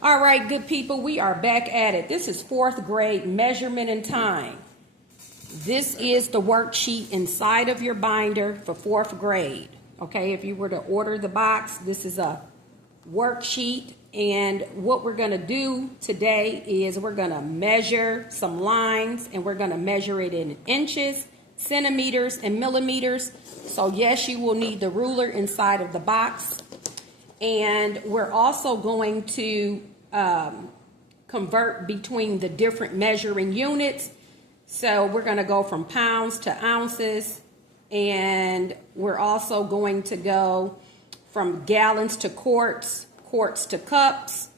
All right, good people, we are back at it. This is fourth grade measurement and time. This is the worksheet inside of your binder for fourth grade. Okay, if you were to order the box, this is a worksheet. And what we're going to do today is we're going to measure some lines, and we're going to measure it in inches, centimeters, and millimeters. So yes, you will need the ruler inside of the box. And we're also going to convert between the different measuring units. So we're going to go from pounds to ounces, and we're also going to go from gallons to quarts, quarts to cups,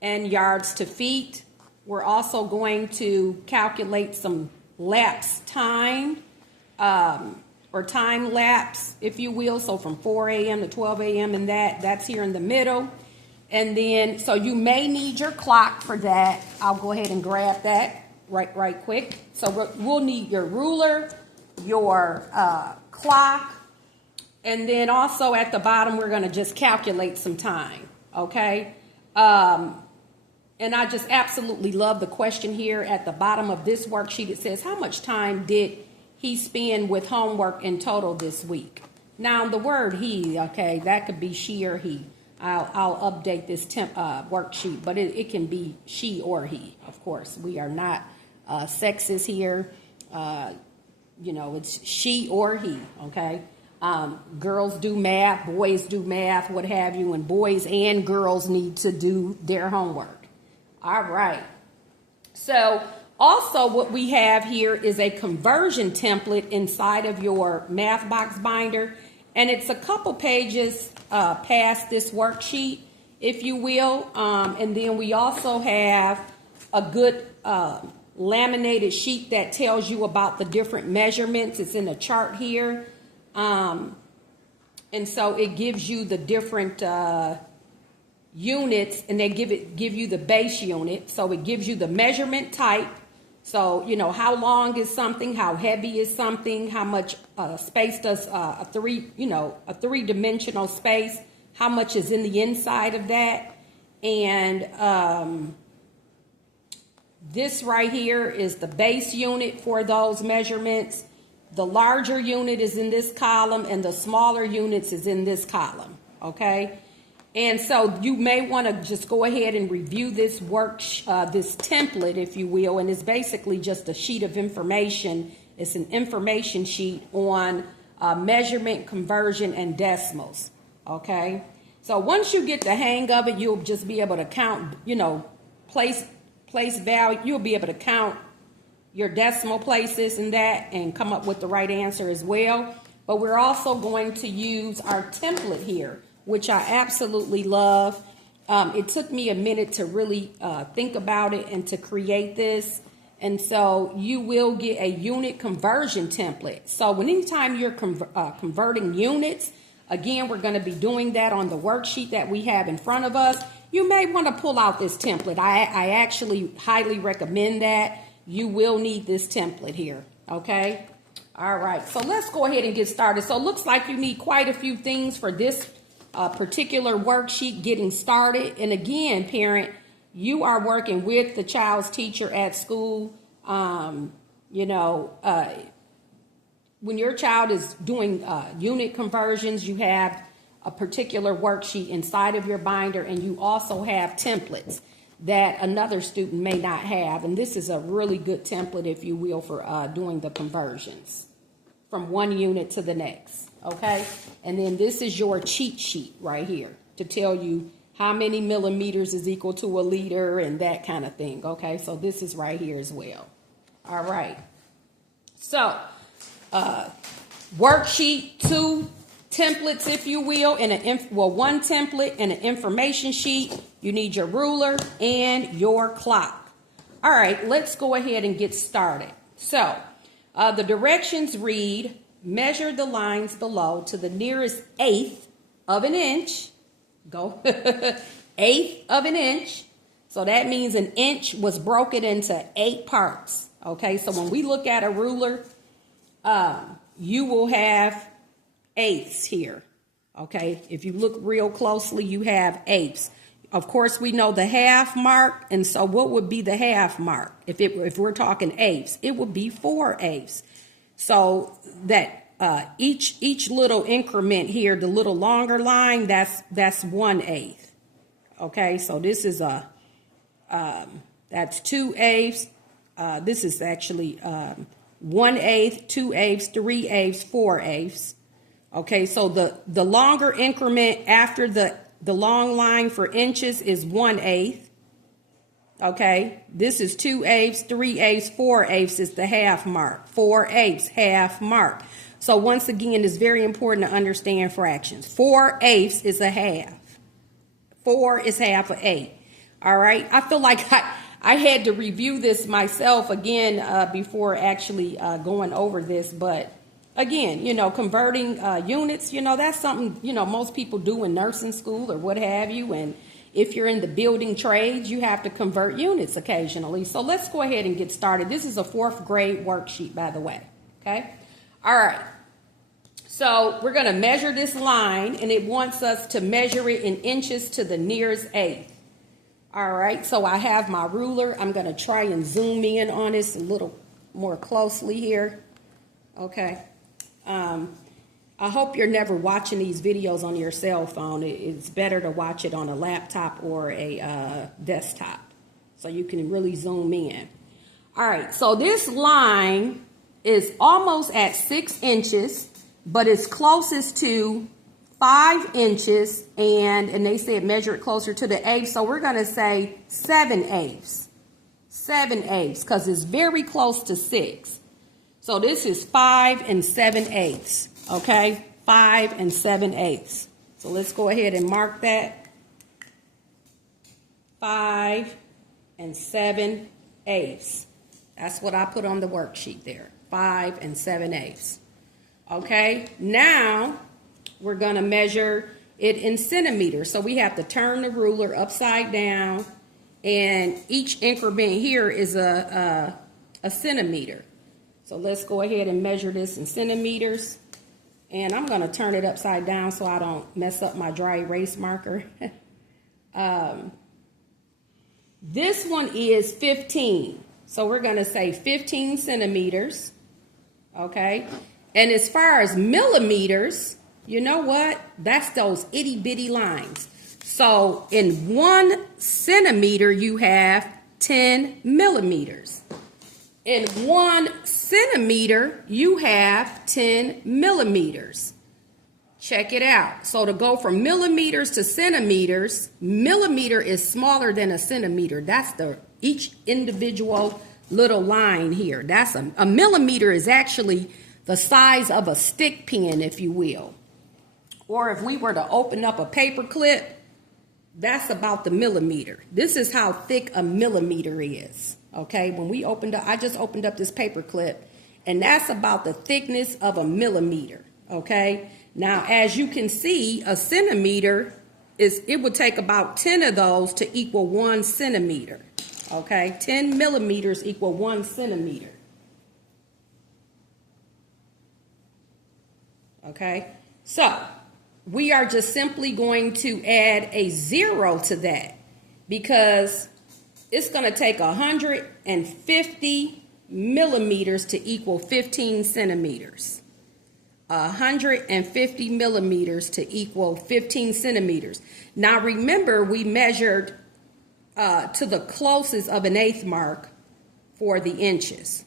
and yards to feet. We're also going to calculate some lapse time, or time lapse, if you will. So from 4 a.m. to 12 a.m. and that's here in the middle. And then, so you may need your clock for that. I'll go ahead and grab that right quick. So we'll need your ruler, your clock, and then also at the bottom, we're going to just calculate some time, okay? And I just absolutely love the question here at the bottom of this worksheet. It says, how much time did he spend with homework in total this week? Now, the word he, okay, that could be she or he. I'll update this worksheet, but it can be she or he, of course. We are not sexist here. You know, it's she or he, okay? Girls do math, boys do math, what have you, and boys and girls need to do their homework. All right. So also what we have here is a conversion template inside of your math box binder, and it's a couple pages past this worksheet, if you will. And then we also have a good laminated sheet that tells you about the different measurements. It's in a chart here. And so it gives you the different units, and they give you the base unit. So it gives you the measurement type. So, you know, how long is something, how heavy is something, how much space does a three-dimensional space, how much is in the inside of that. And this right here is the base unit for those measurements. The larger unit is in this column, and the smaller units is in this column, okay? And so you may want to just go ahead and review this this template, if you will, and it's basically just a sheet of information. It's an information sheet on measurement, conversion, and decimals, okay? So once you get the hang of it, you'll just be able to count, you know, place value. You'll be able to count your decimal places and that, and come up with the right answer as well. But we're also going to use our template here, which I absolutely love. It took me a minute to really think about it and to create this. And so you will get a unit conversion template. So anytime you're converting units, again, we're going to be doing that on the worksheet that we have in front of us. You may want to pull out this template. I actually highly recommend that. You will need this template here, okay? All right, so let's go ahead and get started. So it looks like you need quite a few things for this particular worksheet getting started. And again, parent, you are working with the child's teacher at school. When your child is doing unit conversions, you have a particular worksheet inside of your binder, and you also have templates that another student may not have. And this is a really good template, if you will, for doing the conversions from one unit to the next, okay? And then this is your cheat sheet right here to tell you how many millimeters is equal to a liter and that kind of thing, okay? So this is right here as well. All right. So worksheet, two templates, if you will, and one template and an information sheet. You need your ruler and your clock. All right, let's go ahead and get started. So the directions read, measure the lines below to the nearest eighth of an inch. Go. Eighth of an inch. So that means an inch was broken into 8 parts. Okay, so when we look at a ruler, you will have eighths here. Okay, if you look real closely, you have eighths. of course, we know the half mark. And so what would be the half mark? If we're talking eighths, it would be 4/8. So that each little increment here, the little longer line, that's 1/8. Okay, so this is that's 2/8. This is actually 1/8, 2/8, 3/8, 4/8. Okay, so the longer increment after the long line for inches is 1/8. Okay, this is 2/8, 3/8, 4/8 is the half mark. 4/8, half mark. So once again, it's very important to understand fractions. 4/8 is a half. 4 is half of 8. All right, I feel like I had to review this myself again before actually going over this. But again, converting units, that's something, most people do in nursing school or what have you. And if you're in the building trades, you have to convert units occasionally. So let's go ahead and get started. This is a 4th grade worksheet, by the way. Okay. All right. So we're going to measure this line, and it wants us to measure it in inches to the nearest eighth. All right. So I have my ruler. I'm going to try and zoom in on this a little more closely here. Okay. I hope you're never watching these videos on your cell phone. It's better to watch it on a laptop or a desktop so you can really zoom in. All right, so this line is almost at 6 inches, but it's closest to 5 inches, and they said measure it closer to the eighth, so we're going to say 7/8. 7/8, because it's very close to 6. So this is 5 7/8. Okay, 5 7/8. So let's go ahead and mark that. 5 7/8. That's what I put on the worksheet there. 5 7/8. Okay, now we're going to measure it in centimeters. So we have to turn the ruler upside down, and each increment here is a centimeter. So let's go ahead and measure this in centimeters. And I'm going to turn it upside down so I don't mess up my dry erase marker. This one is 15. So we're going to say 15 centimeters. Okay. And as far as millimeters, you know what? That's those itty bitty lines. So in 1 centimeter, you have 10 millimeters. In 1 centimeter, you have 10 millimeters. Check it out. So to go from millimeters to centimeters, millimeter is smaller than a centimeter. That's each individual little line here. That's a millimeter is actually the size of a stick pin, if you will. Or if we were to open up a paper clip, that's about the millimeter. This is how thick a millimeter is. Okay, when we opened up, I just opened up this paper clip, and that's about the thickness of a millimeter. Okay, now as you can see, a centimeter it would take about 10 of those to equal 1 centimeter. Okay, 10 millimeters equal 1 centimeter. Okay, so we are just simply going to add a 0 to that because it's going to take 150 millimeters to equal 15 centimeters. 150 millimeters to equal 15 centimeters. Now remember, we measured to the closest of an eighth mark for the inches.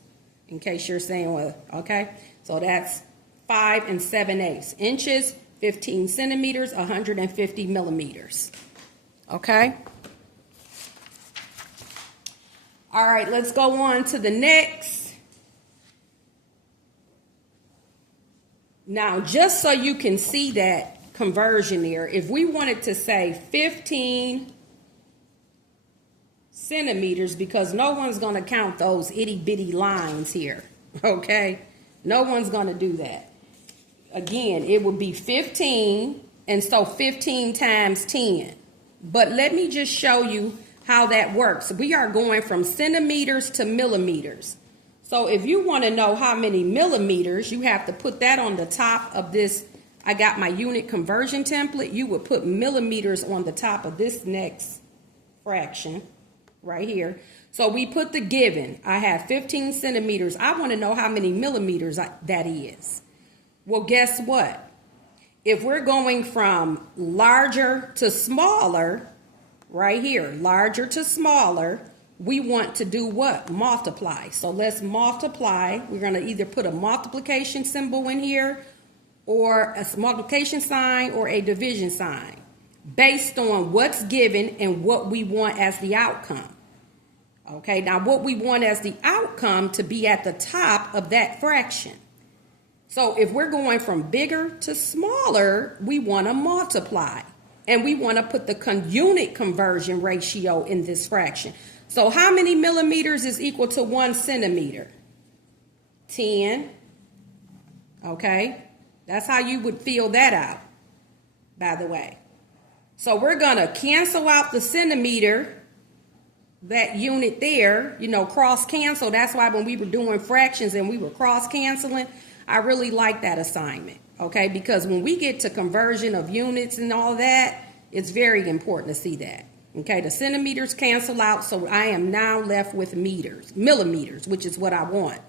In case you're saying, well, okay. So that's 5 7/8 inches, 15 centimeters, 150 millimeters. Okay. All right, let's go on to the next. Now, just so you can see that conversion there, if we wanted to say 15 centimeters, because no one's going to count those itty bitty lines here, okay? No one's going to do that. Again, it would be 15, and so 15 times 10. But let me just show you how that works. We are going from centimeters to millimeters. So if you want to know how many millimeters, you have to put that on the top of this I got my unit conversion template, you would put millimeters on the top of this next fraction right here. So we put the given. I have 15 centimeters. I want to know how many millimeters that is. Well, guess what? If we're going from larger to smaller, right here, larger to smaller, we want to do what? Multiply. So let's multiply. We're going to either put a multiplication symbol in here, or a multiplication sign, or a division sign, based on what's given and what we want as the outcome. Okay, now what we want as the outcome to be at the top of that fraction. So if we're going from bigger to smaller, we want to multiply. And we want to put the unit conversion ratio in this fraction. So how many millimeters is equal to 1 centimeter? 10. Okay, that's how you would fill that out, by the way. So we're going to cancel out the centimeter, that unit there, you know, cross cancel. That's why when we were doing fractions and we were cross canceling, I really like that assignment, okay? Because when we get to conversion of units and all that, it's very important to see that, okay? The centimeters cancel out, so I am now left with millimeters, which is what I want.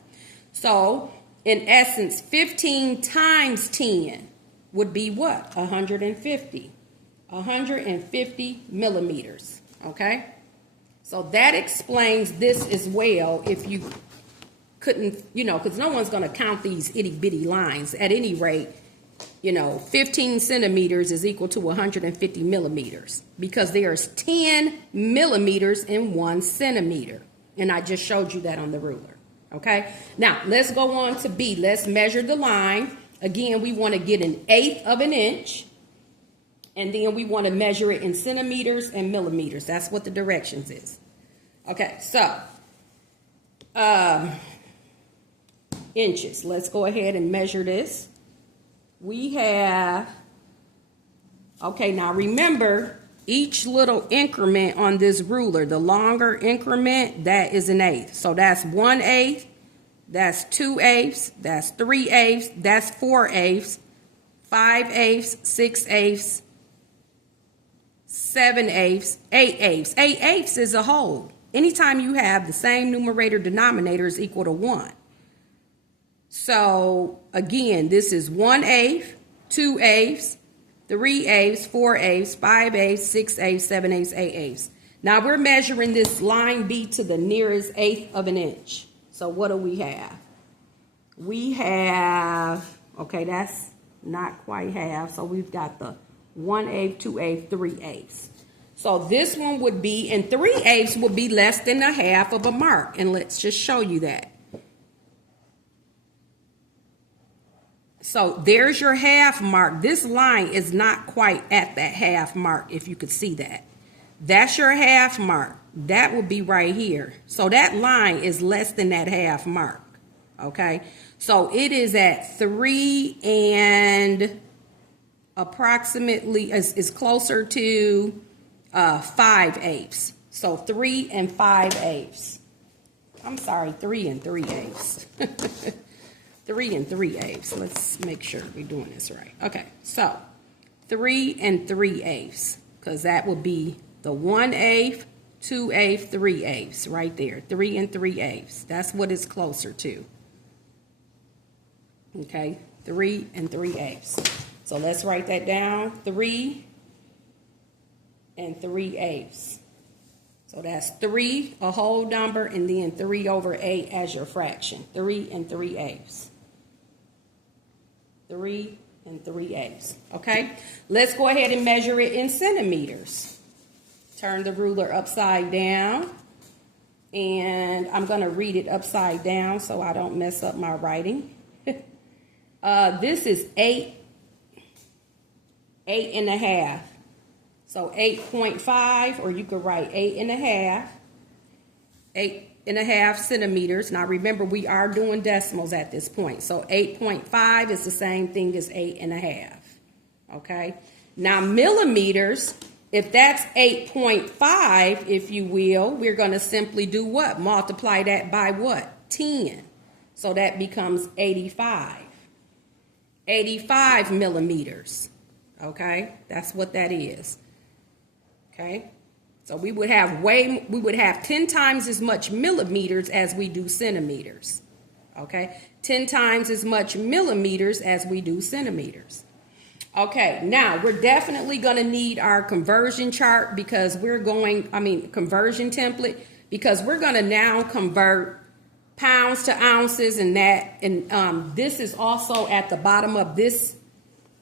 So, in essence, 15 times 10 would be what? 150. 150 millimeters, okay? So that explains this as well, if you couldn't, you know, because no one's going to count these itty bitty lines. At any rate, you know, 15 centimeters is equal to 150 millimeters, because there's 10 millimeters in 1 centimeter. And I just showed you that on the ruler. Okay. Now let's go on to B. Let's measure the line. Again, we want to get 1/8 of an inch. And then we want to measure it in centimeters and millimeters. That's what the directions is. Okay, so inches. Let's go ahead and measure this. We have, okay, now remember, each little increment on this ruler, the longer increment, that is 1/8. So that's 1/8, that's 2/8, that's 3/8, that's 4/8, 5/8, 6/8, 7/8, 8/8. 8/8 is a whole. Anytime you have the same numerator denominator is equal to 1. So again, this is 1/8, 2/8, 3/8, 4/8, 5/8, 6/8, 7/8, 8/8. Now we're measuring this line B to the nearest 1/8 of an inch. So what do we have? We have, okay, that's not quite half. So we've got the 1/8, 2/8, 3/8. So this one would be, and 3/8 would be less than a half of a mark. And let's just show you that. So there's your half mark. This line is not quite at that half mark, if you could see that. That's your half mark. That would be right here. So that line is less than that half mark. Okay. So it is at 3 and approximately is closer to 5/8. So 3 and 5/8. I'm sorry, 3 and 3/8. 3 and 3/8. Let's make sure we're doing this right. Okay, so 3 and 3/8, because that would be the 1/8, 2/8, 3/8 right there. 3 and 3/8. That's what it's closer to. Okay, 3 and 3/8. So let's write that down. 3 and 3/8. So that's 3, a whole number, and then 3/8 as your fraction. 3 and 3/8. 3 and 3/8. Okay? Let's go ahead and measure it in centimeters. Turn the ruler upside down. And I'm going to read it upside down so I don't mess up my writing. This is 8.5. So 8.5, or you could write 8.5. 8.5 centimeters. Now remember, we are doing decimals at this point. So 8.5 is the same thing as 8.5. Okay. Now millimeters, if that's 8.5, if you will, we're going to simply do what? Multiply that by what? 10. So that becomes 85. 85 millimeters. Okay, that's what that is. Okay, so we would have 10 times as much millimeters as we do centimeters. Okay, 10 times as much millimeters as we do centimeters. Okay, now we're definitely going to need our conversion chart because conversion template, because we're going to now convert pounds to ounces and that. And this is also at the bottom of this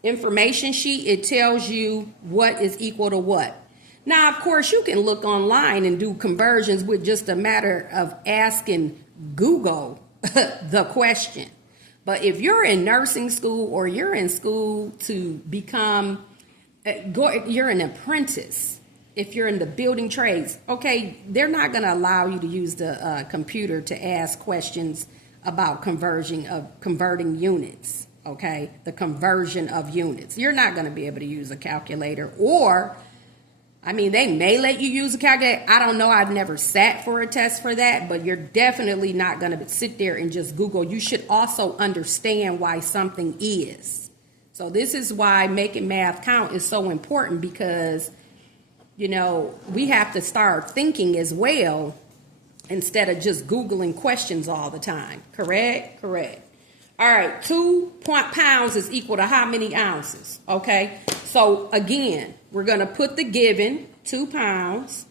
information sheet. It tells you what is equal to what. Now, of course, you can look online and do conversions with just a matter of asking Google the question. But if you're in nursing school or you're in school to become, you're an apprentice, if you're in the building trades, okay, they're not going to allow you to use the computer to ask questions about converting units, okay, the conversion of units. You're not going to be able to use a calculator, or they may let you use a calculator. I don't know. I've never sat for a test for that, but you're definitely not going to sit there and just Google. You should also understand why something is. So this is why making math count is so important, because, we have to start thinking as well instead of just Googling questions all the time. Correct? Correct. All right, 2 pounds is equal to how many ounces? Okay, so again, we're going to put the given, 2 pounds.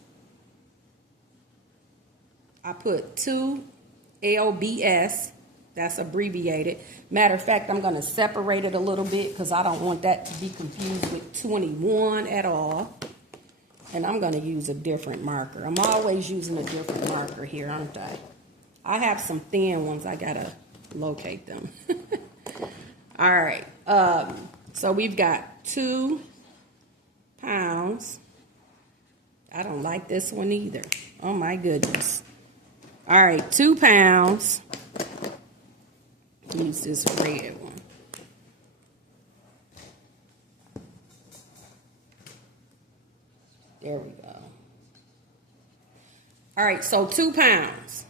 I put 2 lbs, that's abbreviated. Matter of fact, I'm going to separate it a little bit because I don't want that to be confused with 21 at all. And I'm going to use a different marker. I'm always using a different marker here, aren't I? I have some thin ones. I got to locate them. All right. So we've got 2 pounds. I don't like this one either. Oh my goodness. All right, 2 pounds. Use this red one. There we go. All right, so 2 pounds.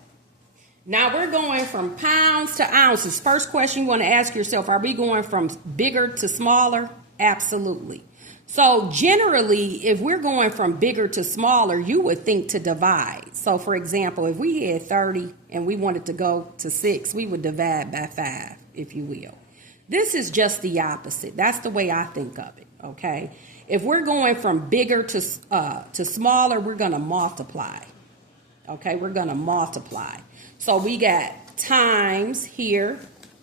Now we're going from pounds to ounces. First question you want to ask yourself, are we going from bigger to smaller? Absolutely. So generally, if we're going from bigger to smaller, you would think to divide. So for example, if we had 30 and we wanted to go to 6, we would divide by 5, if you will. This is just the opposite. That's the way I think of it, okay? If we're going from bigger to smaller, we're going to multiply. Okay, we're going to multiply. So we got times here.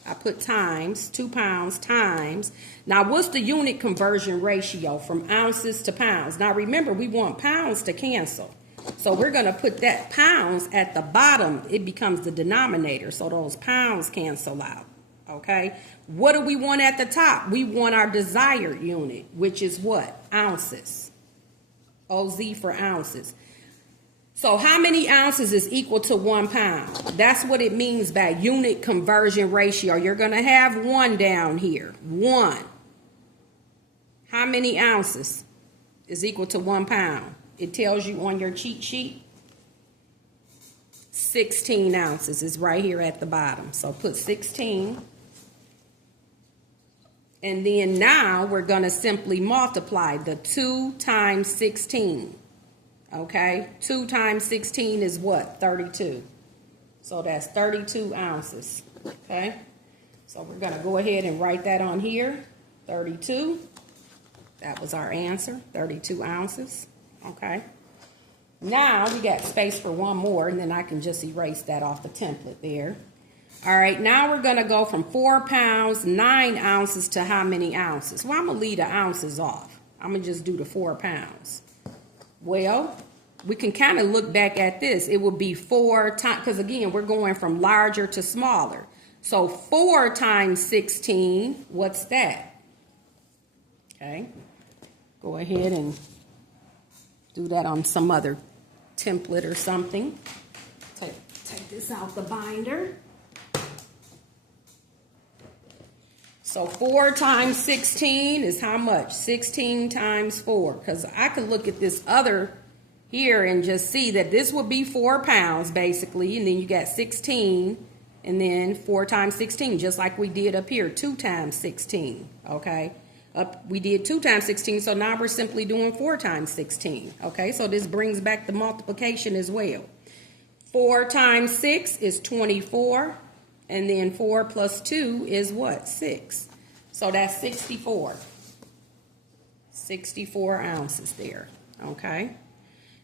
I put times, 2 pounds times. Now, what's the unit conversion ratio from ounces to pounds? Now, remember, we want pounds to cancel. So we're going to put that pounds at the bottom. It becomes the denominator. So those pounds cancel out. Okay. What do we want at the top? We want our desired unit, which is what? Ounces. OZ for ounces. So how many ounces is equal to 1 pound? That's what it means by unit conversion ratio. You're going to have 1 down here. 1. How many ounces is equal to 1 pound? It tells you on your cheat sheet. 16 ounces is right here at the bottom. So put 16. And then now we're going to simply multiply the 2 times 16. Okay, 2 times 16 is what? 32. So that's 32 ounces. Okay, so we're going to go ahead and write that on here. 32. That was our answer, 32 ounces. Okay, now we got space for one more, and then I can just erase that off the template there. All right, now we're going to go from 4 pounds, 9 ounces to how many ounces? Well, I'm going to leave the ounces off. I'm going to just do the 4 pounds. Well, we can kind of look back at this. It would be 4 times, because again, we're going from larger to smaller. So 4 times 16, what's that? Okay, go ahead and do that on some other template or something. Take this out the binder. So 4 times 16 is how much? 16 times 4. Because I could look at this other here and just see that this would be 4 pounds basically. And then you got 16 and then 4 times 16, just like we did up here, 2 times 16, okay? We did 2 times 16, so now we're simply doing 4 times 16, okay? So this brings back the multiplication as well. 4 times 6 is 24, and then 4 plus 2 is what? 6. So that's 64. 64 ounces there, okay?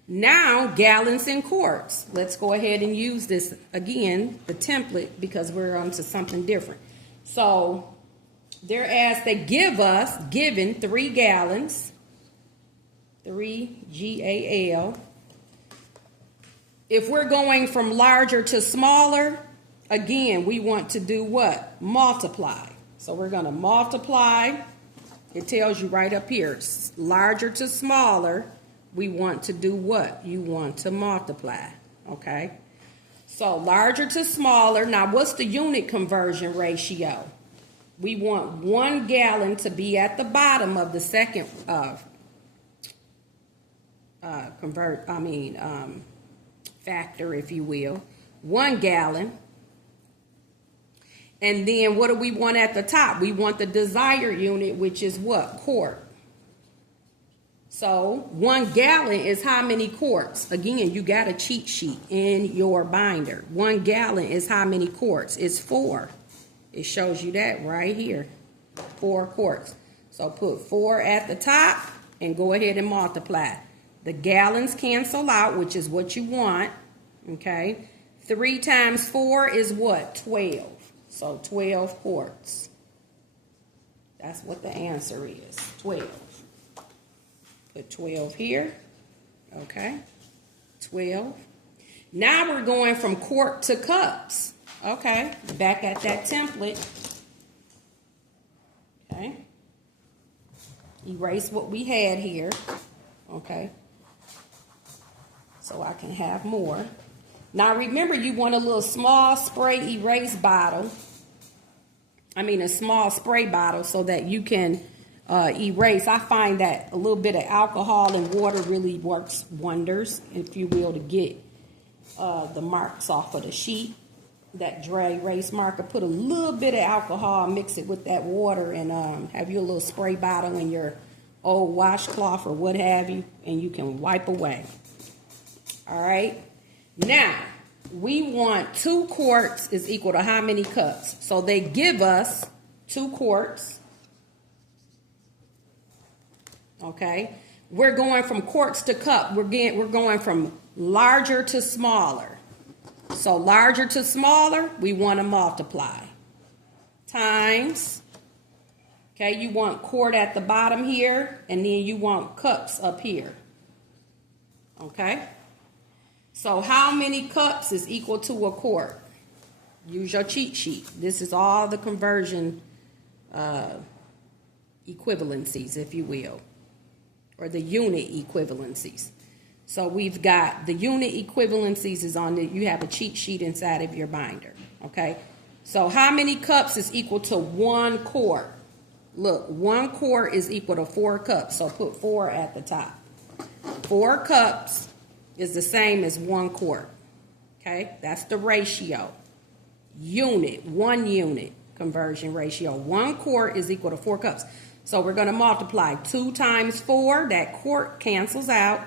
Now, gallons and quarts. Let's go ahead and use this again, the template, because we're on to something different. So, they're asked, they given 3 gallons, 3 G-A-L. If we're going from larger to smaller, again, we want to do what? Multiply. So, we're going to multiply. It tells you right up here, larger to smaller. We want to do what? You want to multiply, okay? So larger to smaller. Now, what's the unit conversion ratio? We want 1 gallon to be at the bottom of the second factor, if you will. 1 gallon. And then what do we want at the top? We want the desired unit, which is what? Quart. So 1 gallon is how many quarts? Again, you got a cheat sheet in your binder. 1 gallon is how many quarts? It's 4. It shows you that right here. 4 quarts. So put 4 at the top and go ahead and multiply. The gallons cancel out, which is what you want. Okay. 3 times 4 is what? 12. So 12 quarts. That's what the answer is. 12. Put 12 here, okay, 12. Now we're going from quart to cups, okay, back at that template, okay. Erase what we had here, okay, so I can have more. Now remember, you want a little small spray erase bottle, a small spray bottle so that you can erase. I find that a little bit of alcohol and water really works wonders, if you will, to get the marks off of the sheet. That dry erase marker, put a little bit of alcohol, mix it with that water, and have your little spray bottle in your old washcloth or what have you, and you can wipe away. All right. Now, we want 2 quarts is equal to how many cups? So they give us 2 quarts. Okay, we're going from quarts to cup. We're going from larger to smaller. So larger to smaller, we want to multiply. Times. Okay, you want quart at the bottom here, and then you want cups up here. Okay. So how many cups is equal to a quart? Use your cheat sheet. This is all the conversion equivalencies, if you will, or the unit equivalencies. So we've got the unit equivalencies is on you have a cheat sheet inside of your binder, okay? So how many cups is equal to 1 quart? Look, 1 quart is equal to 4 cups, so put 4 at the top. 4 cups is the same as 1 quart, okay? That's the ratio. Unit, 1 unit conversion ratio. 1 quart is equal to 4 cups. So we're going to multiply 2 times 4. That quart cancels out.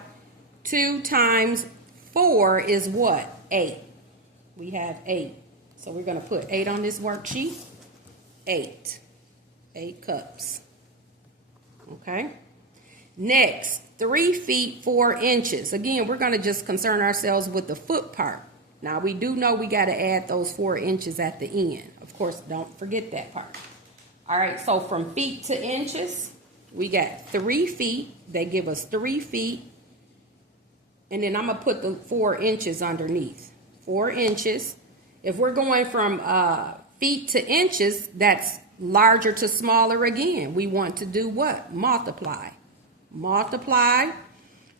2 times 4 is what? 8. We have 8. So we're going to put 8 on this worksheet. 8. 8 cups. Okay. Next, 3 feet 4 inches. Again, we're going to just concern ourselves with the foot part. Now, we do know we got to add those 4 inches at the end. Of course, don't forget that part. All right, so from feet to inches, we got 3 feet. They give us 3 feet. And then I'm going to put the 4 inches underneath. 4 inches. If we're going from feet to inches, that's larger to smaller again. We want to do what? Multiply. Multiply.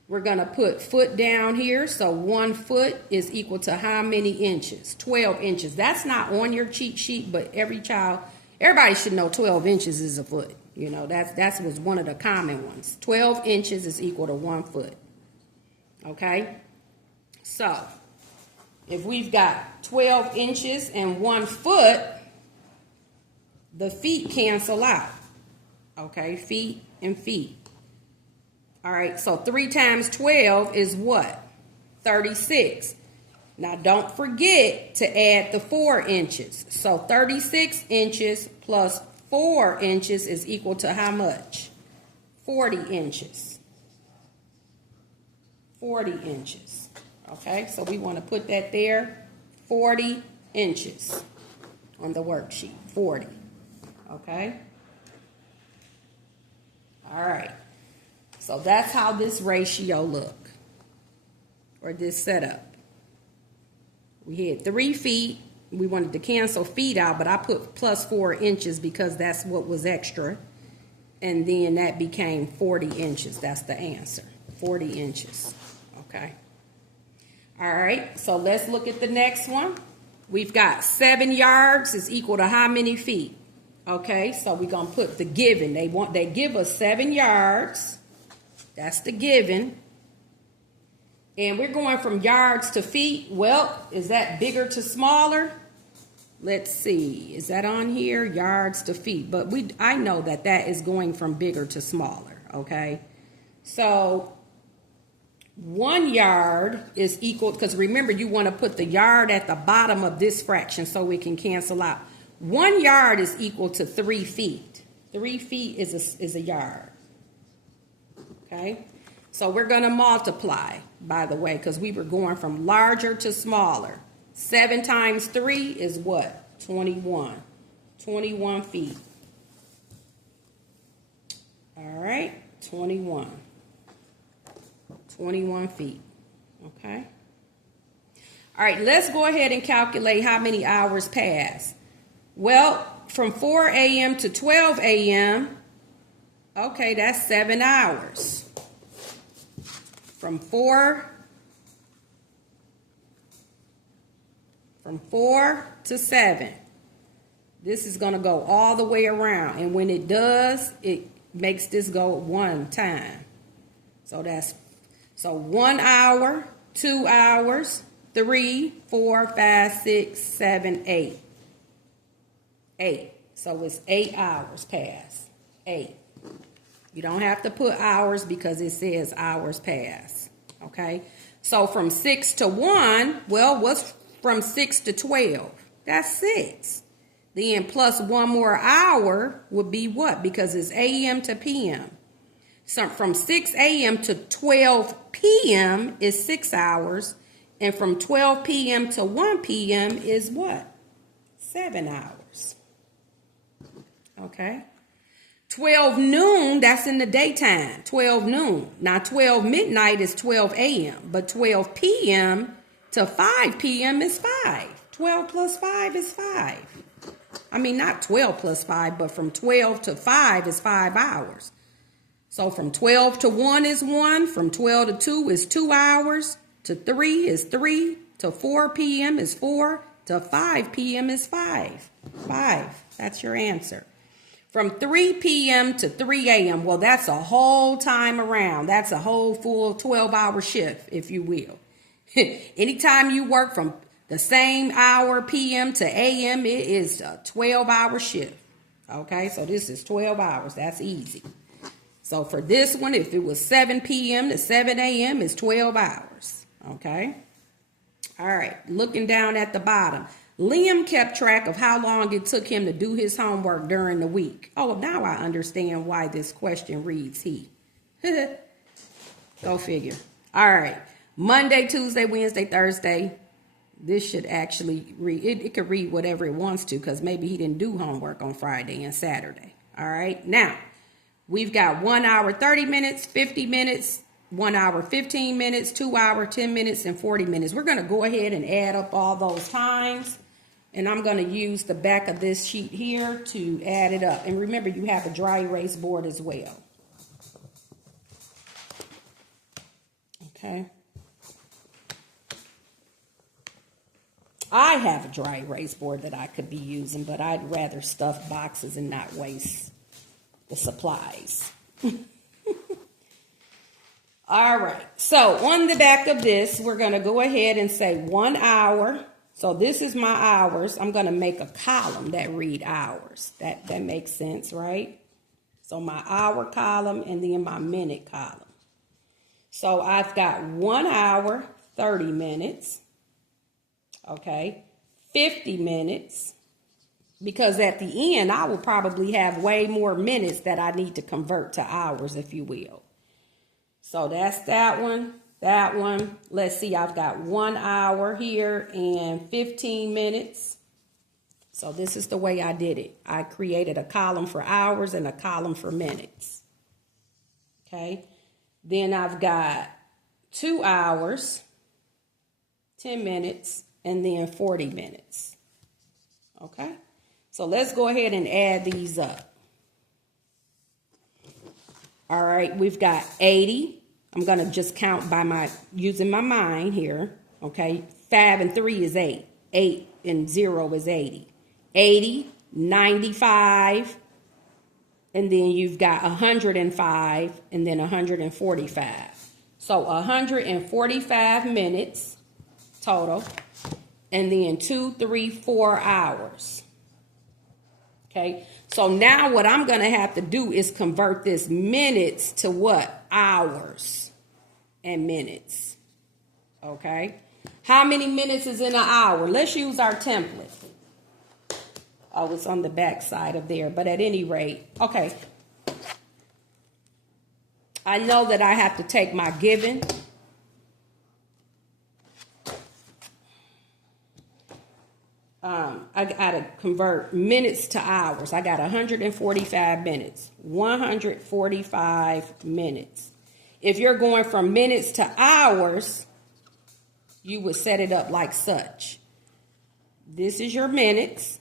We're going to put foot down here. So 1 foot is equal to how many inches? 12 inches. That's not on your cheat sheet, but everybody should know 12 inches is a foot. You know, that was one of the common ones. 12 inches is equal to 1 foot. Okay? So, if we've got 12 inches and 1 foot, the feet cancel out. Okay, feet and feet. All right, so 3 times 12 is what? 36. Now, don't forget to add the 4 inches. So 36 inches plus 4 inches is equal to how much? 40 inches. 40 inches. Okay, so we want to put that there. 40 inches on the worksheet. 40. Okay. All right. So that's how this ratio look, or this setup. We had 3 feet. We wanted to cancel feet out, but I put plus 4 inches because that's what was extra. And then that became 40 inches. That's the answer. 40 inches. Okay. All right. So let's look at the next one. We've got 7 yards is equal to how many feet? Okay. So we're going to put the given. They give us 7 yards. That's the given. And we're going from yards to feet. Well, is that bigger to smaller? Let's see. Is that on here? Yards to feet. But I know that is going from bigger to smaller. Okay. So 1 yard is equal, because remember, you want to put the yard at the bottom of this fraction so we can cancel out. 1 yard is equal to 3 feet. 3 feet is a yard. Okay. So we're going to multiply, by the way, because we were going from larger to smaller. 7 times 3 is what? 21. 21 feet. All right. 21. 21 feet. Okay. All right. Let's go ahead and calculate how many hours pass. Well, from 4 a.m. to 12 a.m., okay, that's 7 hours. From 4 to 7. This is going to go all the way around. And when it does, it makes this go 1 time. So 1 hour, 2 hours, 3, 4, 5, 6, 7, 8. 8. So it's 8 hours pass. 8. You don't have to put hours because it says hours pass. Okay. So from 6 to 1, well, what's from 6 to 12? That's 6. Then plus 1 more hour would be what? Because it's a.m. to p.m. So from 6 a.m. to 12 p.m. is 6 hours. And from 12 p.m. to 1 p.m. is what? 7 hours. Okay. 12 noon, that's in the daytime. 12 noon. Now 12 midnight is 12 a.m. But 12 p.m. to 5 p.m. is 5. 12 plus 5 is 5. I mean, not 12 plus 5, but from 12 to 5 is 5 hours. So from 12 to 1 is 1. From 12 to 2 is 2 hours. To 3 is 3. To 4 p.m. is 4. To 5 p.m. is 5. 5. That's your answer. From 3 p.m. to 3 a.m., well, that's a whole time around. That's a whole full 12-hour shift, if you will. Anytime you work from the same hour p.m. to a.m., it is a 12-hour shift. Okay, so this is 12 hours. That's easy. So for this one, if it was 7 p.m. to 7 a.m., it's 12 hours. Okay. All right, looking down at the bottom. Liam kept track of how long it took him to do his homework during the week. Oh, now I understand why this question reads he. Go figure. All right. Monday, Tuesday, Wednesday, Thursday. This should actually read. It could read whatever it wants to because maybe he didn't do homework on Friday and Saturday. All right. Now, we've got 1 hour, 30 minutes, 50 minutes, 1 hour, 15 minutes, 2 hour, 10 minutes, and 40 minutes. We're going to go ahead and add up all those times. And I'm going to use the back of this sheet here to add it up. And remember, you have a dry erase board as well. Okay. I have a dry erase board that I could be using, but I'd rather stuff boxes and not waste the supplies. All right, so on the back of this, we're going to go ahead and say 1 hour. So this is my hours. I'm going to make a column that read hours. That makes sense, right? So my hour column and then my minute column. So I've got 1 hour, 30 minutes, okay, 50 minutes, because at the end, I will probably have way more minutes that I need to convert to hours, if you will. So that's that one, that one. Let's see, I've got 1 hour here and 15 minutes. So this is the way I did it. I created a column for hours and a column for minutes. Okay. Then I've got 2 hours, 10 minutes, and then 40 minutes. Okay. So let's go ahead and add these up. All right, we've got 80. I'm going to just count by using my mind here. Okay, 5 and 3 is 8. 8 and 0 is 80. 80, 95, and then you've got 105, and then 145. So 145 minutes total, and then 2, 3, 4 hours. Okay, so now what I'm going to have to do is convert this minutes to what? Hours and minutes. Okay, how many minutes is in an hour? Let's use our template. Oh, it's on the back side of there, but at any rate, okay. I know that I have to take my given. I got to convert minutes to hours. I got 145 minutes. 145 minutes. If you're going from minutes to hours, you would set it up like such. This is your minutes.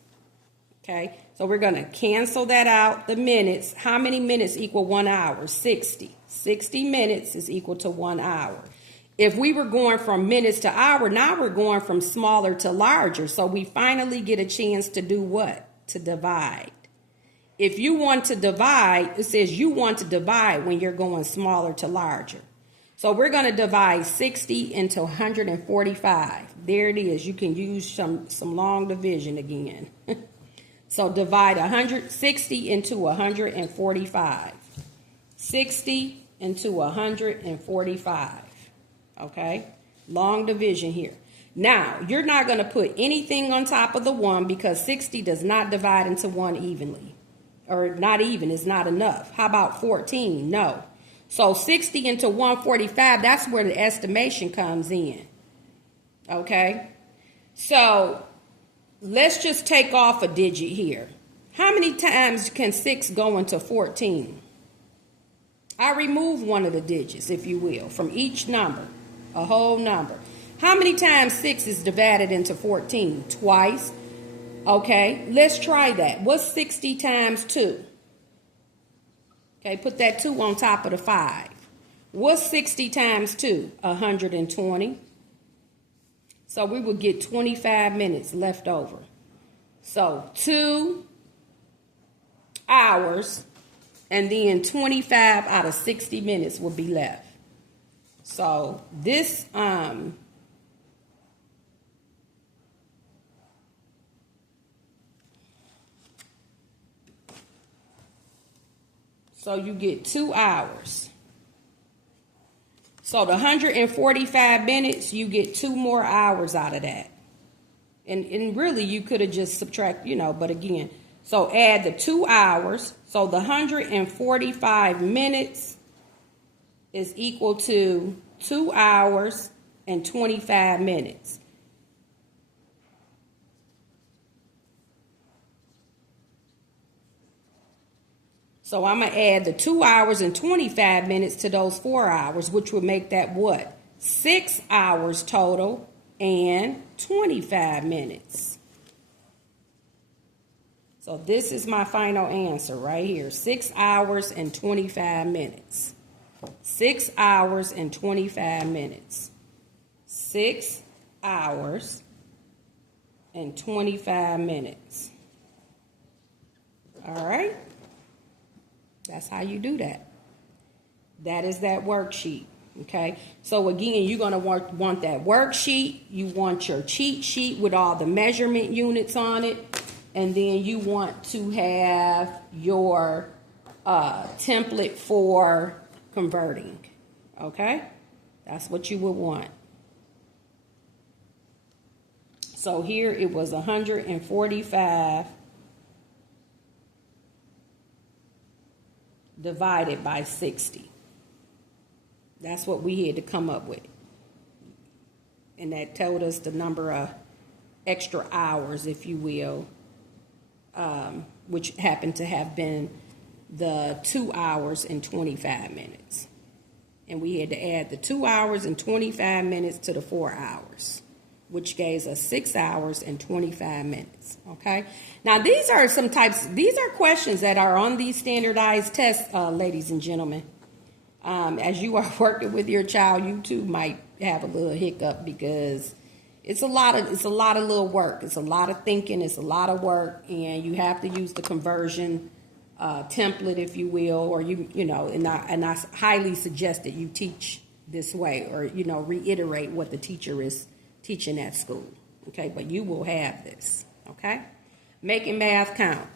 Okay, so we're going to cancel that out, the minutes. How many minutes equal 1 hour? 60. 60 minutes is equal to 1 hour. If we were going from minutes to hour, now we're going from smaller to larger. So we finally get a chance to do what? To divide. If you want to divide, it says you want to divide when you're going smaller to larger. So we're going to divide 60 into 145. There it is. You can use some long division again. So divide 160 into 145. 60 into 145. Okay, long division here. Now, you're not going to put anything on top of the 1 because 60 does not divide into 1 evenly. Or not even, is not enough. How about 14? No. So 60 into 145, that's where the estimation comes in. Okay, so let's just take off a digit here. How many times can 6 go into 14? I remove one of the digits, if you will, from each number. A whole number. How many times 6 is divided into 14? Twice. Okay, let's try that. What's 60 times 2? Okay, put that 2 on top of the 5. What's 60 times 2? 120. So we would get 25 minutes left over. So 2 hours and then 25 out of 60 minutes will be left. So this, so you get 2 hours. So the 145 minutes, you get 2 more hours out of that. And really you could have just subtract, but again, so add the 2 hours. So the 145 minutes is equal to 2 hours and 25 minutes. So I'm going to add the 2 hours and 25 minutes to those 4 hours, which would make that what? 6 hours total and 25 minutes. So this is my final answer right here. 6 hours and 25 minutes. 6 hours and 25 minutes. 6 hours and 25 minutes. All right. That's how you do that. That is that worksheet. Okay, so again, you're going to want that worksheet. You want your cheat sheet with all the measurement units on it. And then you want to have your template for converting. Okay, that's what you would want. So here it was 145 divided by 60. That's what we had to come up with. And that told us the number of extra hours, if you will, which happened to have been the 2 hours and 25 minutes. And we had to add the 2 hours and 25 minutes to the 4 hours, which gave us 6 hours and 25 minutes, okay? Now, these are questions that are on these standardized tests, ladies and gentlemen. As you are working with your child, you too might have a little hiccup because it's a lot of little work. It's a lot of thinking. It's a lot of work, and you have to use the conversion template, if you will, or and I highly suggest that you teach this way, or reiterate what the teacher is teaching at school. Okay, but you will have this. Okay, making math count.